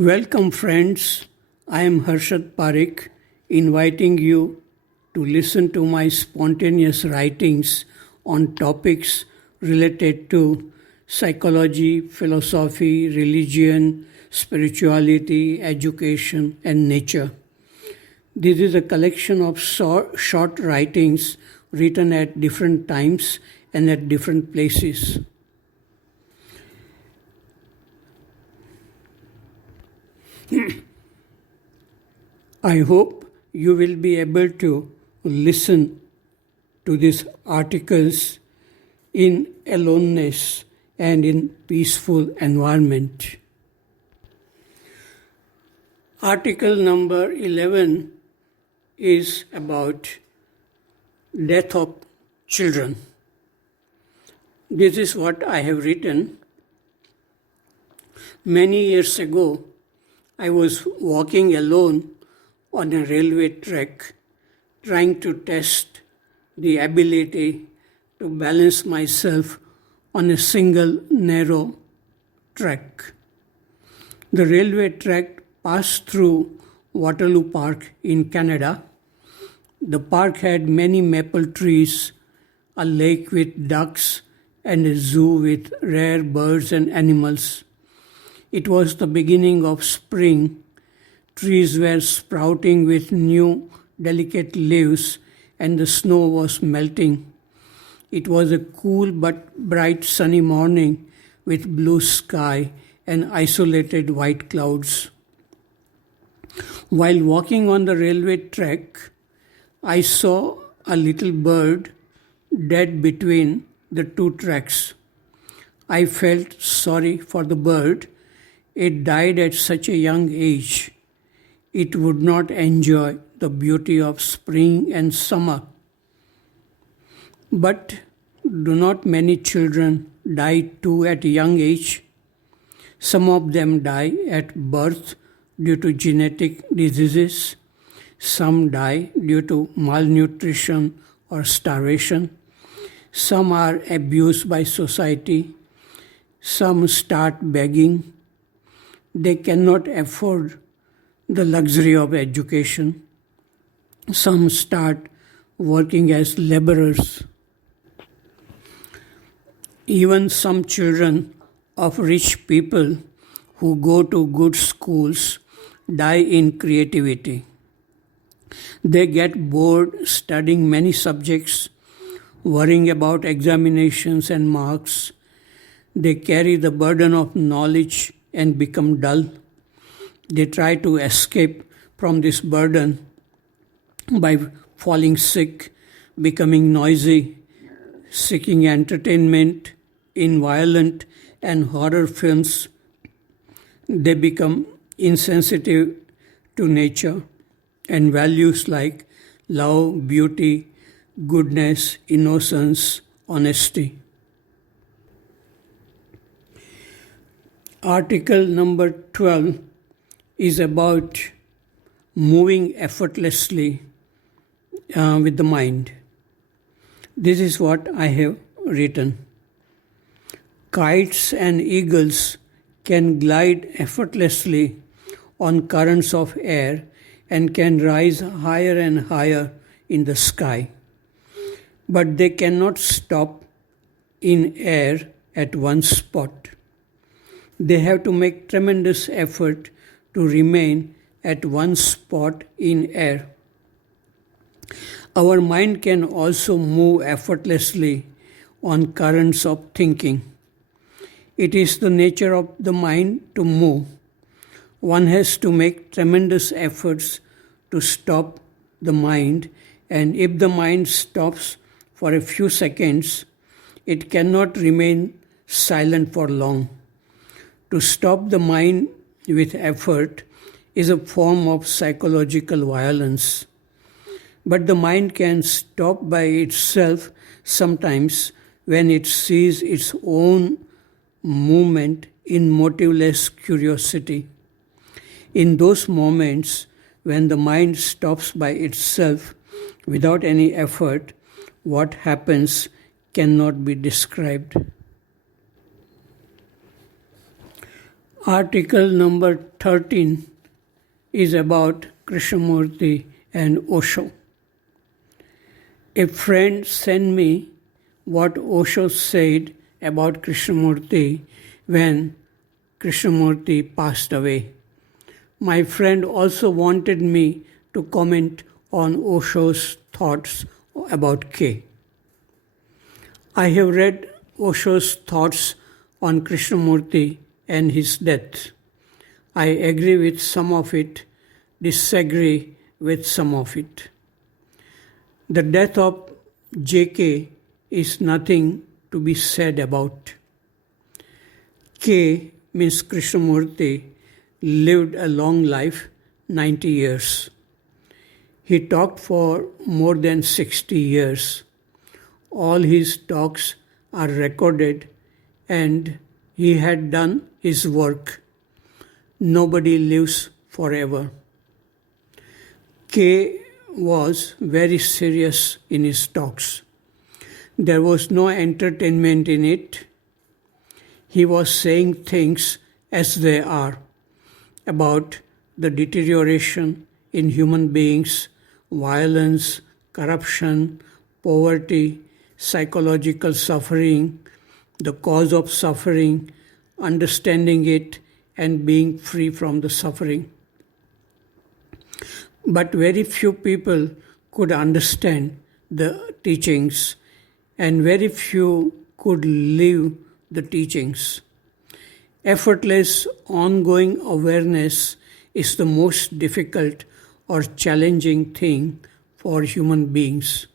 Welcome, friends. I am Harshad Parekh, inviting you to listen to my spontaneous writings on topics related to psychology, philosophy, religion, spirituality, education, and nature. This is a collection of short writings written at different times and at different places. I hope you will be able to listen to these articles in aloneness and in peaceful environment. Article number 11 is about death of children. This is what I have written. Many years ago, I was walking alone on a railway track, trying to test the ability to balance myself on a single narrow track. The railway track passed through Waterloo Park in Canada. The park had many maple trees, a lake with ducks, and a zoo with rare birds and animals. It was the beginning of spring. Trees were sprouting with new, delicate leaves, and the snow was melting. It was a cool but bright sunny morning with blue sky and isolated white clouds. While walking on the railway track, I saw a little bird dead between the two tracks. I felt sorry for the bird. It died at such a young age. It would not enjoy the beauty of spring and summer. But do not many children die too at a young age? Some of them die at birth due to genetic diseases. Some die due to malnutrition or starvation. Some are abused by society. Some start begging. They cannot afford the luxury of education. Some start working as laborers. Even some children of rich people who go to good schools die in creativity. They get bored studying many subjects, worrying about examinations and marks. They carry the burden of knowledge and become dull. They try to escape from this burden by falling sick, becoming noisy, seeking entertainment in violent and horror films. They become insensitive to nature and values like love, beauty, goodness, innocence, honesty. Article number 12 is about moving effortlessly with the mind. This is what I have written. Kites and eagles can glide effortlessly on currents of air and can rise higher and higher in the sky. But they cannot stop in air at one spot. They have to make tremendous effort to remain at one spot in air. Our mind can also move effortlessly on currents of thinking. It is the nature of the mind to move. One has to make tremendous efforts to stop the mind, and if the mind stops for a few seconds, it cannot remain silent for long. To stop the mind with effort is a form of psychological violence. But the mind can stop by itself sometimes when it sees its own movement in motiveless curiosity. In those moments when the mind stops by itself without any effort, what happens cannot be described. Article number 13 is about Krishnamurti and Osho. A friend sent me what Osho said about Krishnamurti when Krishnamurti passed away. My friend also wanted me to comment on Osho's thoughts about K. I have read Osho's thoughts on Krishnamurti and his death. I agree with some of it, disagree with some of it. The death of JK is nothing to be said about. K means Krishnamurti lived a long life, 90 years. He talked for more than 60 years. All his talks are recorded and he had done his work. Nobody lives forever. K was very serious in his talks. There was no entertainment in it. He was saying things as they are about the deterioration in human beings, violence, corruption, poverty, psychological suffering, the cause of suffering, understanding it, and being free from the suffering. But very few people could understand the teachings, and very few could live the teachings. Effortless, ongoing awareness is the most difficult or challenging thing for human beings.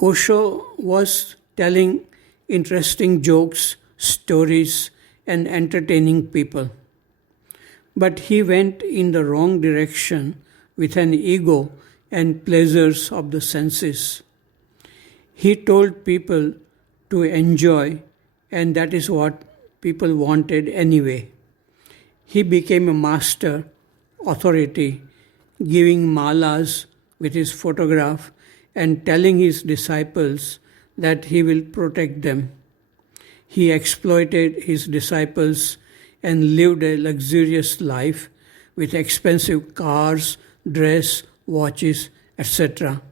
Osho was telling interesting jokes, stories, and entertaining people. But he went in the wrong direction with an ego and pleasures of the senses. He told people to enjoy, and that is what people wanted anyway. He became a master, authority, giving malas with his photograph and telling his disciples that he will protect them. He exploited his disciples and lived a luxurious life with expensive cars, dress, watches, etc.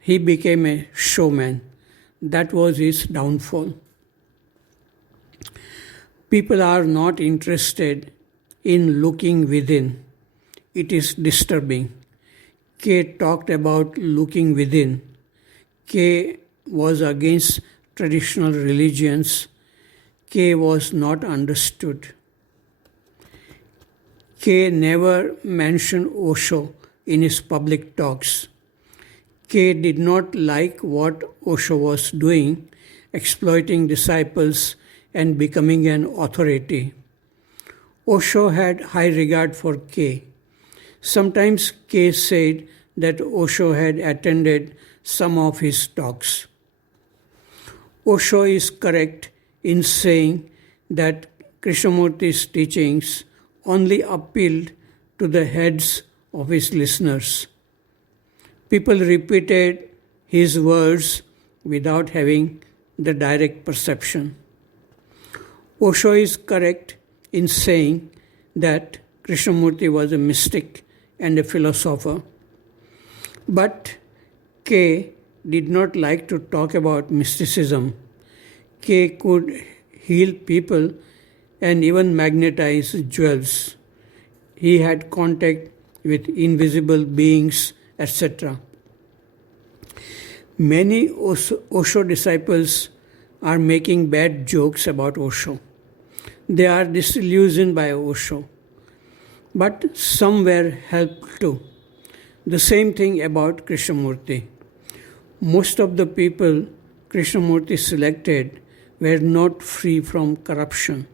He became a showman. That was his downfall. People are not interested in looking within. It is disturbing. K talked about looking within. K was against traditional religions. K was not understood. K never mentioned Osho in his public talks. K did not like what Osho was doing, exploiting disciples and becoming an authority. Osho had high regard for K. Sometimes K said that Osho had attended some of his talks. Osho is correct in saying that Krishnamurti's teachings only appealed to the heads of his listeners. People repeated his words without having the direct perception. Osho is correct in saying that Krishnamurti was a mystic and a philosopher. But K did not like to talk about mysticism. K could heal people and even magnetize jewels. He had contact with invisible beings, etc. Many Osho disciples are making bad jokes about Osho. They are disillusioned by Osho. But some were helped too. The same thing about Krishnamurti. Most of the people Krishnamurti selected were not free from corruption.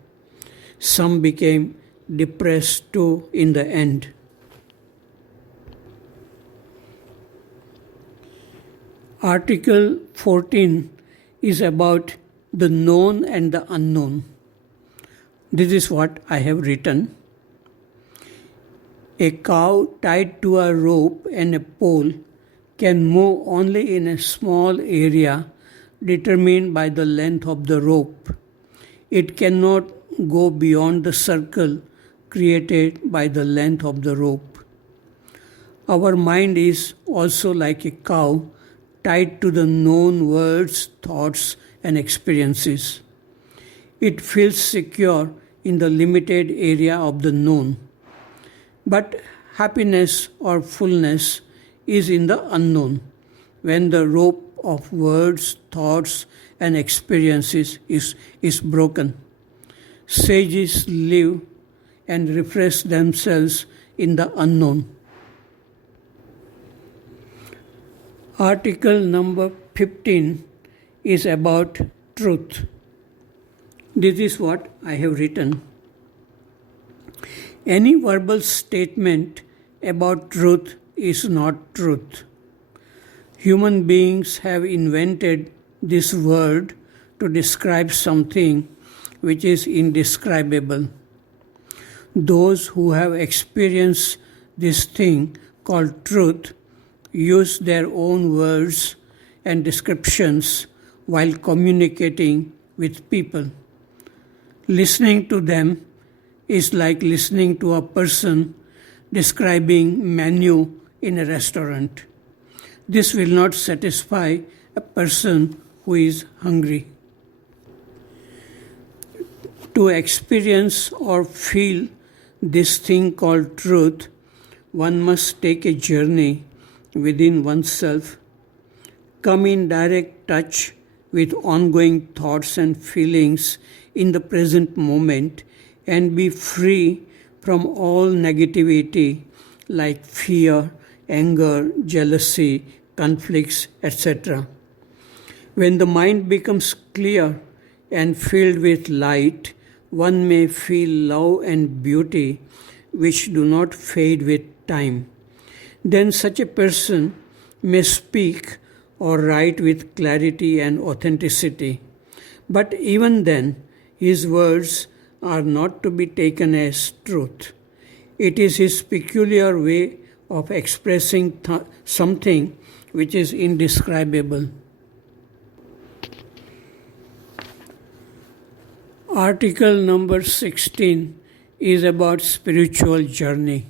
Some became depressed too in the end. Article 14 is about the known and the unknown. This is what I have written. A cow tied to a rope and a pole can move only in a small area determined by the length of the rope. It cannot go beyond the circle created by the length of the rope. Our mind is also like a cow tied to the known words, thoughts, and experiences. It feels secure in the limited area of the known. But happiness or fullness is in the unknown, when the rope of words, thoughts, and experiences is broken. Sages live and refresh themselves in the unknown. Article number 15 is about truth. This is what I have written. Any verbal statement about truth is not truth. Human beings have invented this word to describe something which is indescribable. Those who have experienced this thing called truth use their own words and descriptions while communicating with people. Listening to them is like listening to a person describing menu in a restaurant. This will not satisfy a person who is hungry. To experience or feel this thing called truth, one must take a journey within oneself, come in direct touch with ongoing thoughts and feelings in the present moment, and be free from all negativity like fear, anger, jealousy, conflicts, etc. When the mind becomes clear and filled with light, one may feel love and beauty which do not fade with time. Then such a person may speak or write with clarity and authenticity. But even then, his words are not to be taken as truth. It is his peculiar way of expressing something which is indescribable. Article number 16 is about spiritual journey.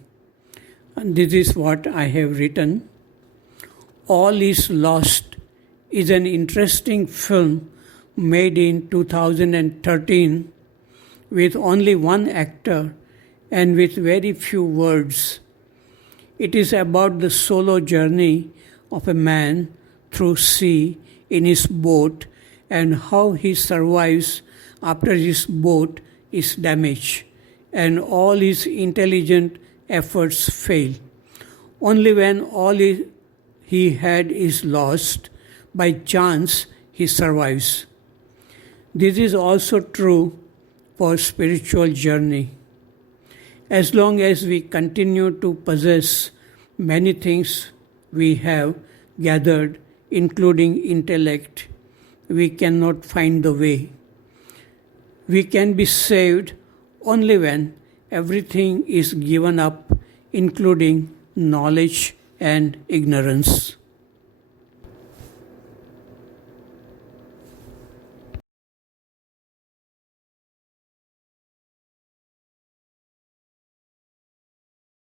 And this is what I have written. All is Lost is an interesting film made in 2013 with only one actor and with very few words. It is about the solo journey of a man through sea in his boat and how he survives after his boat is damaged and all his intelligent efforts fail. Only when all he had is lost, by chance he survives. This is also true for spiritual journey. As long as we continue to possess many things we have gathered, including intellect, we cannot find the way. We can be saved only when everything is given up, including knowledge and ignorance.